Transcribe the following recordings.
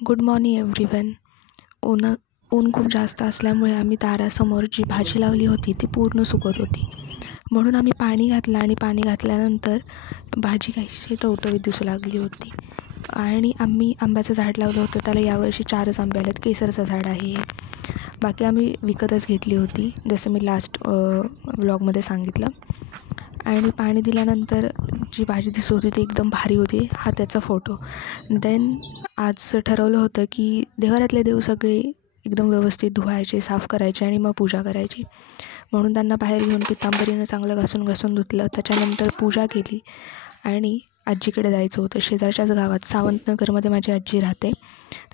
Good morning everyone. ऊन खूप जास्त असल्यामुळे आम्ही दारासमोर जी भाजी लावली होती ती पूर्ण सुकत होती, म्हणून आम्ही पाणी घातलं आणि पाणी घातल्यानंतर भाजी काहीशी टवटवीत दिसू लागली होती. आणि आम्ही आंब्याचं झाड लावलं होतं, त्याला यावर्षी 4च आंबे आलेत. केसरचं झाड आहे. बाकी आम्ही विकतच घेतली होती, जसं मी लास्ट व्लॉगमध्ये सांगितलं. आणि पाणी दिल्यानंतर जी भाजी दिसत होती ती एकदम भारी होती. हा त्याचा फोटो. देन आज ठरवलं होतं की देवाऱ्यातले देव सगळे एकदम व्यवस्थित धुवायचे, साफ करायचे आणि मग पूजा करायची. म्हणून त्यांना बाहेर घेऊन पितांबरीनं चांगलं घासून धुतलं. त्याच्यानंतर पूजा केली आणि आजीकडे जायचं होतं. शेजारच्याच गावात सावंतनगरमध्ये माझी आजी राहते,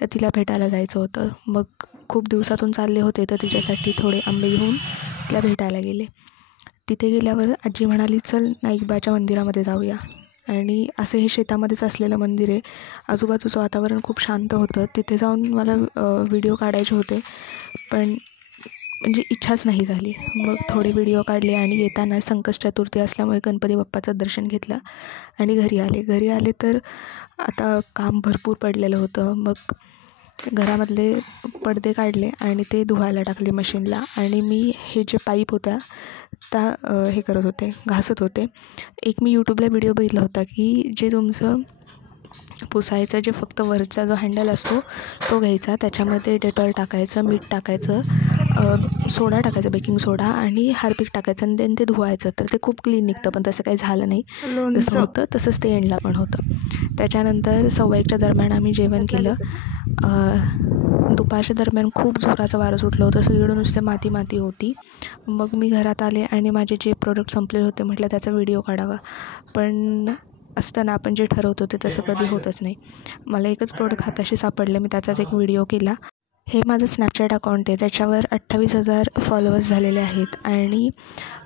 तर तिला भेटायला जायचं होतं. मग खूप दिवसातून चालले होते, तर तिच्यासाठी थोडे आंबे घेऊन तिला भेटायला गेले. तिथे गेल्यावर आजी म्हणाली, चल नाईकबाच्या मंदिरामध्ये जाऊया. आणि असं हे शेतामध्येच असलेलं मंदिर आहे. आजूबाजूचं वातावरण खूप शांत होतं. तिथे जाऊन मला व्हिडिओ काढायचे होते, पण म्हणजे इच्छाच नाही झाली. मग थोडे व्हिडिओ काढले आणि येताना संकष्ट चतुर्थी असल्यामुळे गणपती बाप्पाचं दर्शन घेतलं आणि घरी आले तर आता काम भरपूर पडलेलं होतं. मग घरामधले पडदे काढले आणि ते धुवायला टाकले मशीनला. आणि मी हे जे पाईप होत्या त्या हे करत होते, घासत होते. एक मी यूट्यूबला व्हिडिओ बघितला होता की जे तुमचं पुसायचं जे फक्त वरचा जो हँडल असतो तो घ्यायचा, त्याच्यामध्ये डेटॉल टाकायचं, मीठ टाकायचं, सोडा टाकायचा, बेकिंग सोडा आणि हार्पिक टाकायचं आणि ते धुवायचं. तर ते खूप क्लीन निघतं, पण तसं काही झालं नाही. जसं होतं तसंच ते एंडला पण होतं. त्याच्यानंतर 1:15च्या दरम्यान आम्ही जेवण केलं. दुपारच्या दरम्यान खूप जोराचं वारं सुटलं होतं, सगळीकडे नुसते माती होती. मग मी घरात आले आणि माझे जे प्रोडक्ट संपलेले होते, म्हटलं त्याचा व्हिडिओ काढावा. पण असताना आपण जे ठरवतो ते तसं कधी होतच नाही. मला एकच प्रोडक्ट हाताशी सापडलं, मी त्याचाच एक व्हिडिओ केला. हे माझं स्नॅपचॅट अकाउंट आहे, त्याच्यावर 28,000 फॉलोअर्स झालेले आहेत आणि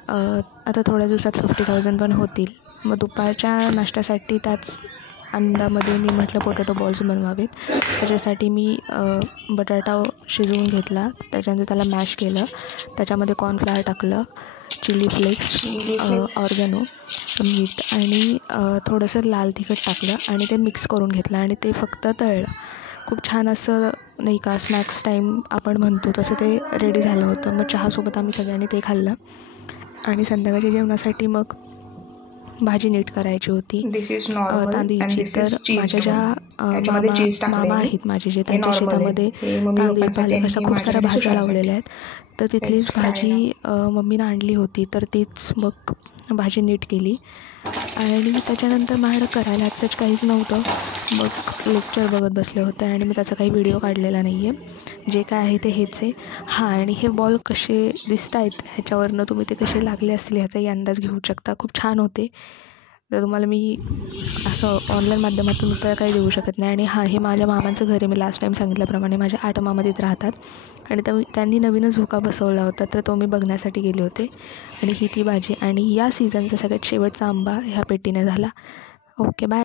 आता थोड्या दिवसात 50,000 पण होतील. मग दुपारच्या नाश्त्यासाठी त्याच अंदामध्ये मी म्हटलं पोटॅटो बॉल्स बनवावेत. त्याच्यासाठी मी बटाटा शिजवून घेतला, त्याच्यानंतर त्याला मॅश केलं, त्याच्यामध्ये कॉर्नफ्लॉवर टाकलं, चिली फ्लेक्स, ऑर्गॅनो, मीठ आणि थोडंसं लाल तिखट टाकलं आणि ते मिक्स करून घेतलं आणि ते फक्त तळलं. खूप छान असं नाही का स्नॅक्स टाईम आपण म्हणतो तसं ते रेडी झालं होतं. मग चहासोबत आम्ही सगळ्यांनी ते खाल्लं. आणि संध्याकाळच्या जेवणासाठी मग भाजी नीट करायची होती तांदळीची. तर माझ्या ज्या मामा आहेत माझे, जे त्यांच्या शेतामध्ये तांदळी, पालक अशा खूप साऱ्या भाज्या लावलेल्या आहेत, तर तिथलीच भाजी मम्मीनं आणली होती. तर तीच मग भाजी नीट केली. आणि त्याच्यानंतर माझ्याकडं करायला सच काहीच नव्हतं. मग लेक्चर बघत बसले होते आणि मी त्याचा काही व्हिडिओ काढलेला नाही आहे. जे काय आहे ते हेच आहे. आणि हे बॉल कसे दिसत आहेत ह्याच्यावरनं तुम्ही ते कसे लागले असतील ह्याचाही अंदाज घेऊ शकता. खूप छान होते. तर तुम्हाला मी असं ऑनलाईन माध्यमातून उत्तर काही देऊ शकत नाही. आणि हे माझ्या मामांचं घर आहे. मी लास्ट टाईम सांगितल्याप्रमाणे माझे 8 मामा तिथे राहतात आणि त्यांनी नवीनच झोका बसवला होता, तर तो मी बघण्यासाठी गेले होते. आणि ही ती भाजी आणि या सीझनचा सगळ्यात शेवटचा आंबा ह्या पेटीने झाला. Okay, bye.